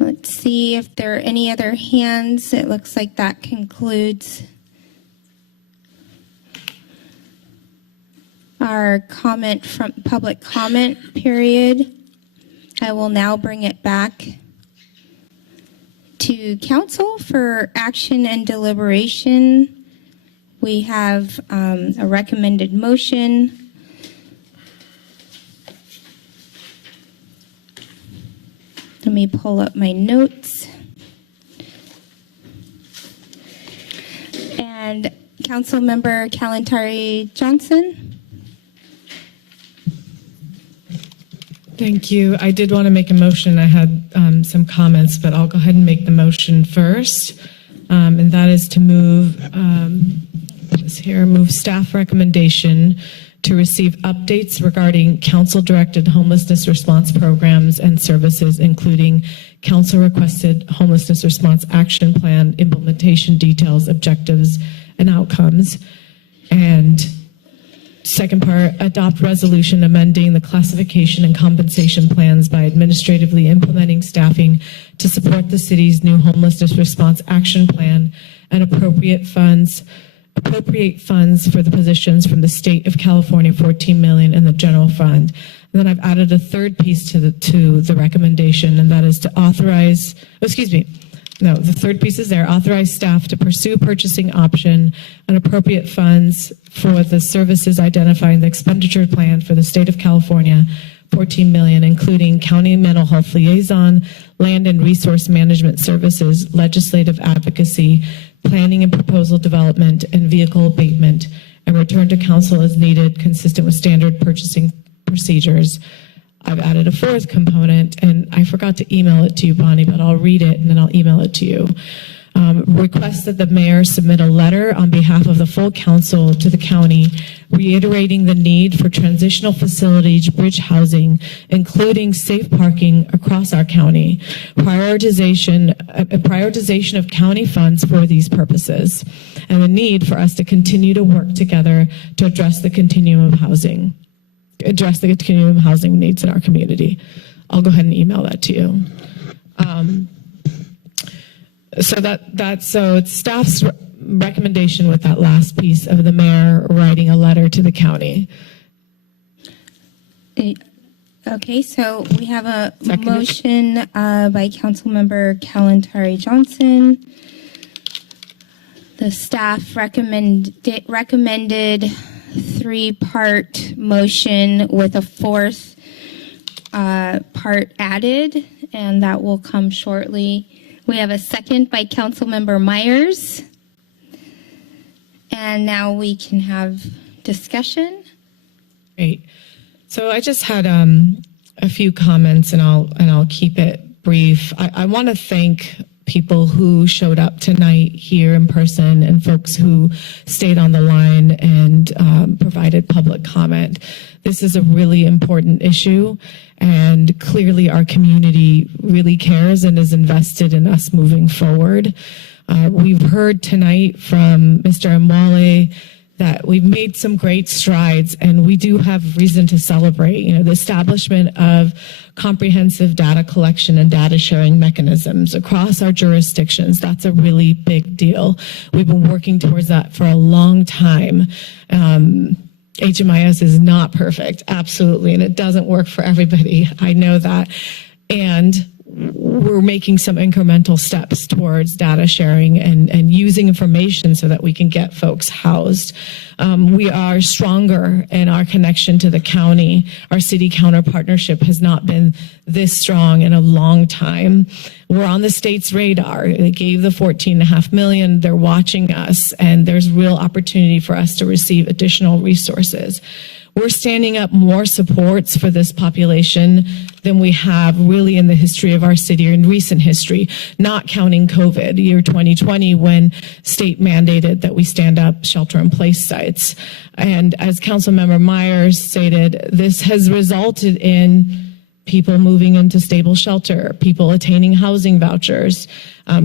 Let's see if there are any other hands. It looks like that concludes our public comment period. I will now bring it back to council for action and deliberation. We have a recommended motion. Let me pull up my notes. And Councilmember Kalantari Johnson. Thank you. I did want to make a motion. I had some comments, but I'll go ahead and make the motion first. And that is to move staff recommendation to receive updates regarding council-directed homelessness response programs and services, including council-requested homelessness response action plan, implementation details, objectives, and outcomes. And second part, adopt resolution amending the classification and compensation plans by administratively implementing staffing to support the city's new homelessness response action plan and appropriate funds for the positions from the state of California, $14 million in the general fund. And then I've added a third piece to the recommendation, and that is to authorize, the third piece is there, authorize staff to pursue purchasing option and appropriate funds for the services identifying the expenditure plan for the state of California, $14 million, including county mental health liaison, land and resource management services, legislative advocacy, planning and proposal development, and vehicle abatement, and return to council as needed, consistent with standard purchasing procedures. I've added a fourth component, and I forgot to email it to you, Bonnie, but I'll read it and then I'll email it to you. Request that the mayor submit a letter on behalf of the full council to the county, reiterating the need for transitional facilities, bridge housing, including safe parking across our county, prioritization of county funds for these purposes, and the need for us to continue to work together to address the continuum of housing needs in our community. I'll go ahead and email that to you. So it's staff's recommendation with that last piece of the mayor writing a letter to the county. Okay, so we have a motion by Councilmember Kalantari Johnson. The staff recommended three-part motion with a fourth part added, and that will come shortly. We have a second by Councilmember Myers. And now we can have discussion. Great. So I just had a few comments, and I'll keep it brief. I want to thank people who showed up tonight here in person and folks who stayed on the line and provided public comment. This is a really important issue, and clearly our community really cares and is invested in us moving forward. We've heard tonight from Mr. Imwalle that we've made some great strides, and we do have reason to celebrate. The establishment of comprehensive data collection and data sharing mechanisms across our jurisdictions, that's a really big deal. We've been working towards that for a long time. HMIS is not perfect, absolutely, and it doesn't work for everybody. I know that. And we're making some incremental steps towards data sharing and using information so that we can get folks housed. We are stronger in our connection to the county. Our city-counter partnership has not been this strong in a long time. We're on the state's radar. They gave the $14.5 million. They're watching us, and there's real opportunity for us to receive additional resources. We're standing up more supports for this population than we have really in the history of our city or in recent history, not counting COVID, year 2020, when state mandated that we stand up shelter-in-place sites. And as Councilmember Myers stated, this has resulted in people moving into stable shelter, people attaining housing vouchers,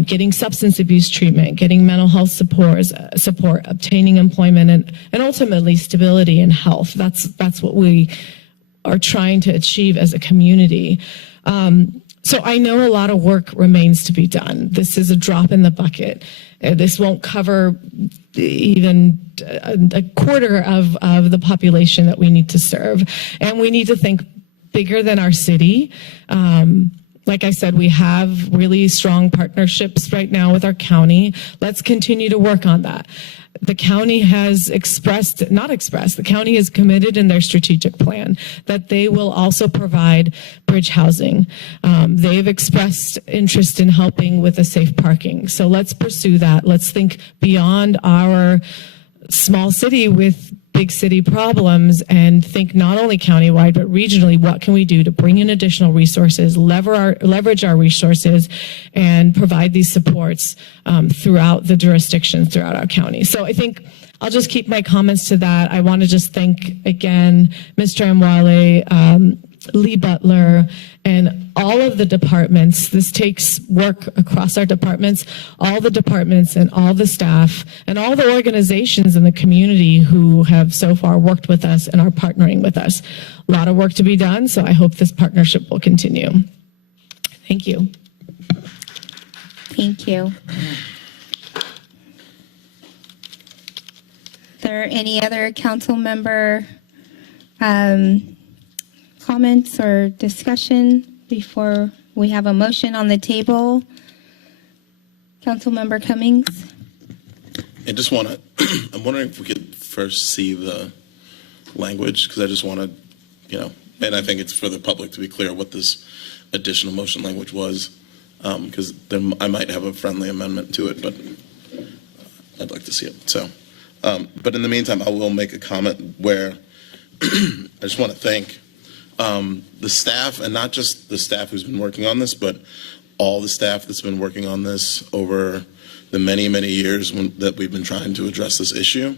getting substance abuse treatment, getting mental health support, obtaining employment, and ultimately stability and health. That's what we are trying to achieve as a community. So I know a lot of work remains to be done. This is a drop in the bucket. This won't cover even a quarter of the population that we need to serve. And we need to think bigger than our city. Like I said, we have really strong partnerships right now with our county. Let's continue to work on that. The county has the county is committed in their strategic plan that they will also provide bridge housing. They've expressed interest in helping with a safe parking. So let's pursue that. Let's think beyond our small city with big city problems and think not only countywide, but regionally, what can we do to bring in additional resources, leverage our resources, and provide these supports throughout the jurisdictions throughout our county. So I think I'll just keep my comments to that. I want to just thank again, Mr. Imwalle, Lee Butler, and all of the departments. This takes work across our departments, all the departments and all the staff and all the organizations in the community who have so far worked with us and are partnering with us. A lot of work to be done, so I hope this partnership will continue. Thank you. Thank you. Are there any other council member comments or discussion before we have a motion on the table? Councilmember Cummings? I just want to, I'm wondering if we could first see the language, because I just want to, and I think it's for the public to be clear what this additional motion language was, because I might have a friendly amendment to it, but I'd like to see it. So, but in the meantime, I will make a comment where I just want to thank the staff, and not just the staff who's been working on this, but all the staff that's been working on this over the many, many years that we've been trying to address this issue.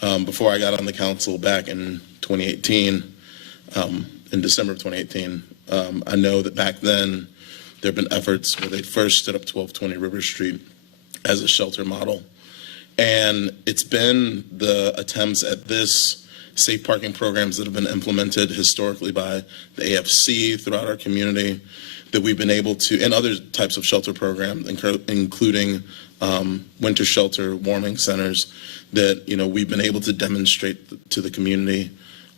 Before I got on the council back in 2018, in December of 2018, I know that back then there have been efforts where they first stood up 1220 River Street as a shelter model. And it's been the attempts at this safe parking programs that have been implemented historically by the AFC throughout our community that we've been able to, and other types of shelter programs, including winter shelter, warming centers, that we've been able to demonstrate to the community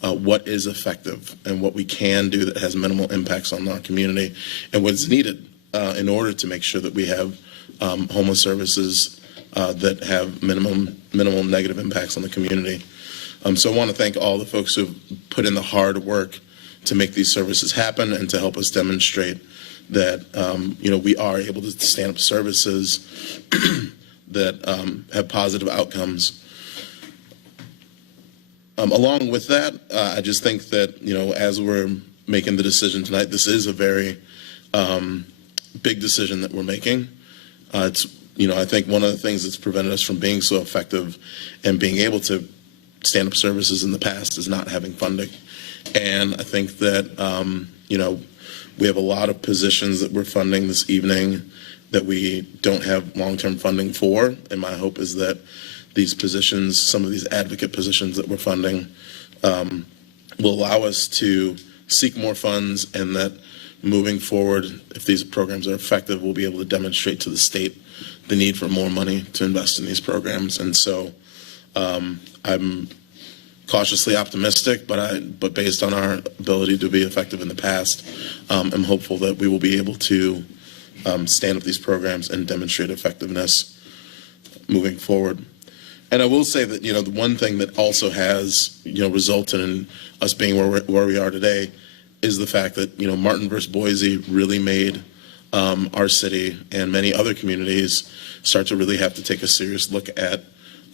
what is effective and what we can do that has minimal impacts on our community and what is needed in order to make sure that we have homeless services that have minimal negative impacts on the community. So I want to thank all the folks who have put in the hard work to make these services happen and to help us demonstrate that we are able to stand up services that have positive outcomes. Along with that, I just think that as we're making the decision tonight, this is a very big decision that we're making. It's I think one of the things that's prevented us from being so effective and being able to stand-up services in the past is not having funding. And I think that, we have a lot of positions that we're funding this evening that we don't have long-term funding for. And my hope is that these positions, some of these advocate positions that we're funding, will allow us to seek more funds, and that moving forward, if these programs are effective, we'll be able to demonstrate to the state the need for more money to invest in these programs. And so I'm cautiously optimistic, but based on our ability to be effective in the past, I'm hopeful that we will be able to stand up these programs and demonstrate effectiveness moving forward. And I will say that the one thing that also has resulted in us being where we are today is the fact that Martin versus Boise really made our city and many other communities start to really have to take a serious look at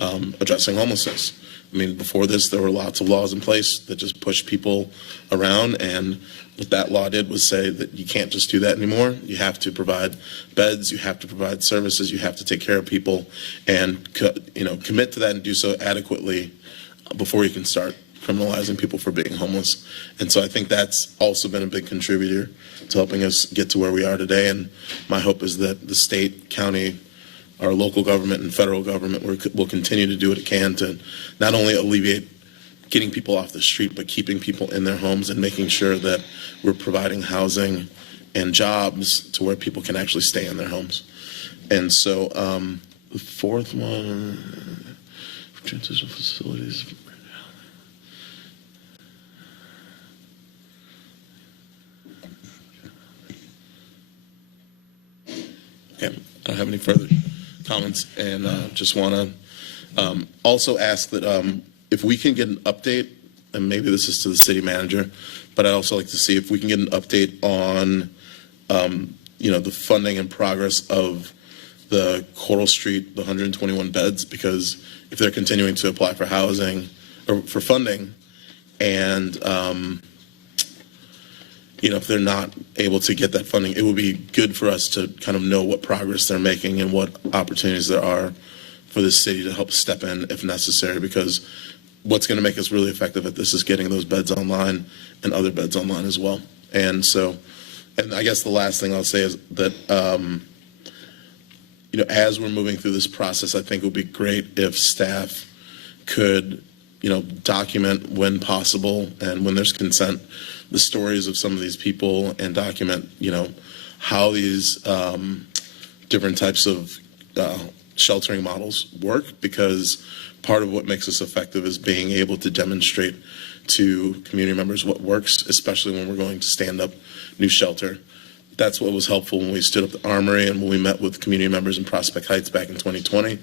addressing homelessness. I mean, before this, there were lots of laws in place that just pushed people around, and what that law did was say that you can't just do that anymore. You have to provide beds, you have to provide services, you have to take care of people, and commit to that and do so adequately before you can start criminalizing people for being homeless. And so I think that's also been a big contributor to helping us get to where we are today. And my hope is that the state, county, our local government and federal government will continue to do what it can to not only alleviate getting people off the street, but keeping people in their homes and making sure that we're providing housing and jobs to where people can actually stay in their homes. And so the fourth one, transitional facilities. Okay, I don't have any further comments, and just want to also ask that if we can get an update, and maybe this is to the city manager, but I'd also like to see if we can get an update on, the funding and progress of the Coral Street, the 121 beds, because if they're continuing to apply for housing or for funding, and if they're not able to get that funding, it would be good for us to kind of know what progress they're making and what opportunities there are for the city to help step in if necessary, because what's going to make us really effective at this is getting those beds online and other beds online as well. And so, and I guess the last thing I'll say is that, as we're moving through this process, I think it would be great if staff could, document when possible and when there's consent, the stories of some of these people, and document, how these different types of sheltering models work, because part of what makes us effective is being able to demonstrate to community members what works, especially when we're going to stand up new shelter. That's what was helpful when we stood up the Armory and when we met with community members in Prospect Heights back in 2020.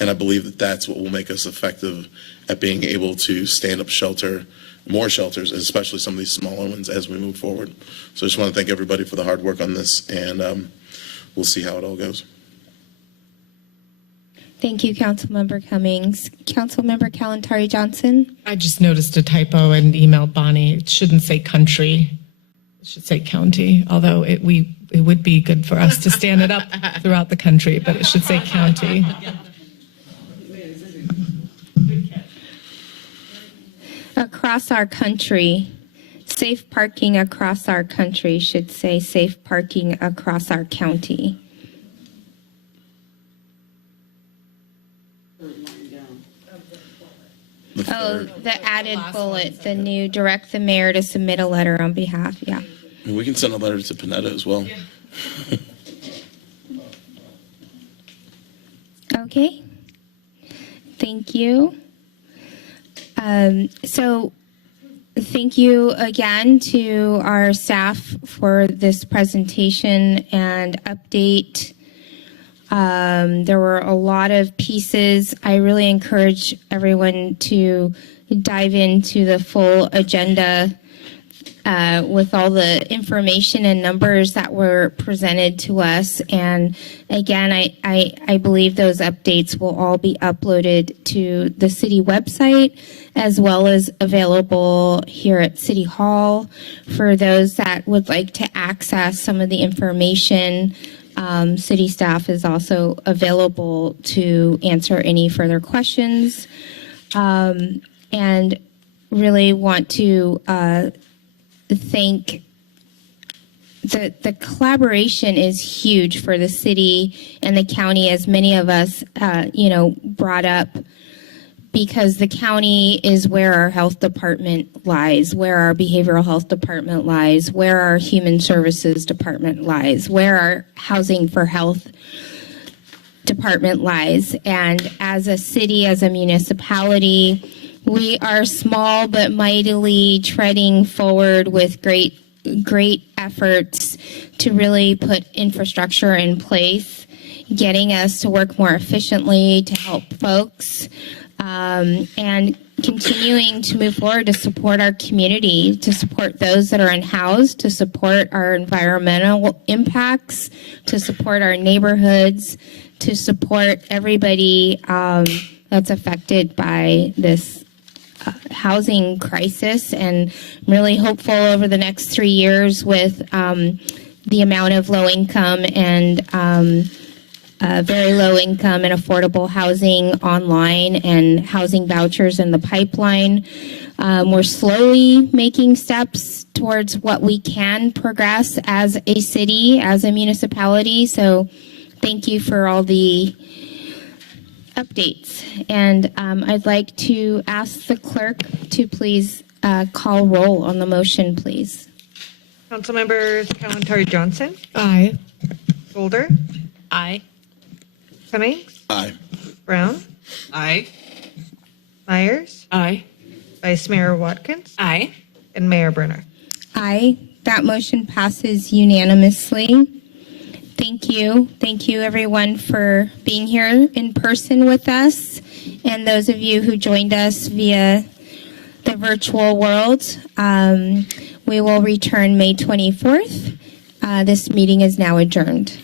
And I believe that that's what will make us effective at being able to stand up more shelters, especially some of these smaller ones as we move forward. So I just want to thank everybody for the hard work on this, and we'll see how it all goes. Thank you, Councilmember Cummings. Councilmember Kalantari Johnson. I just noticed a typo and emailed Bonnie. It shouldn't say country. It should say county, although it would be good for us to stand it up throughout the country, but it should say county. Across our country, safe parking across our country should say safe parking across our county. The added bullet, the new direct the mayor to submit a letter on behalf, yeah. We can send a letter to Panetta as well. Yeah. Okay. Thank you. So thank you again to our staff for this presentation and update. There were a lot of pieces. I really encourage everyone to dive into the full agenda with all the information and numbers that were presented to us. And again, I believe those updates will all be uploaded to the city website, as well as available here at City Hall for those that would like to access some of the information. City staff is also available to answer any further questions, and really want to thank the collaboration is huge for the city and the county, as many of us brought up, because the county is where our health department lies, where our behavioral health department lies, where our human services department lies, where our housing for health department lies. And as a city, as a municipality, we are small but mightily treading forward with great efforts to really put infrastructure in place, getting us to work more efficiently to help folks. And continuing to move forward to support our community, to support those that are unhoused, to support our environmental impacts, to support our neighborhoods, to support everybody that's affected by this housing crisis. And I'm really hopeful over the next 3 years with the amount of low income and very low income and affordable housing online and housing vouchers in the pipeline. We're slowly making steps towards what we can progress as a city, as a municipality. So thank you for all the updates. And I'd like to ask the clerk to please call roll on the motion, please. Councilmembers Kalantari Johnson, Aye. Golder, Aye. Cummings, Aye. Brown, Aye. Myers, Aye. Vice Mayor Watkins, Aye. and Mayor Brunner. Aye. That motion passes unanimously. Thank you. Thank you, everyone, for being here in person with us, and those of you who joined us via the virtual world. We will return May 24th. This meeting is now adjourned.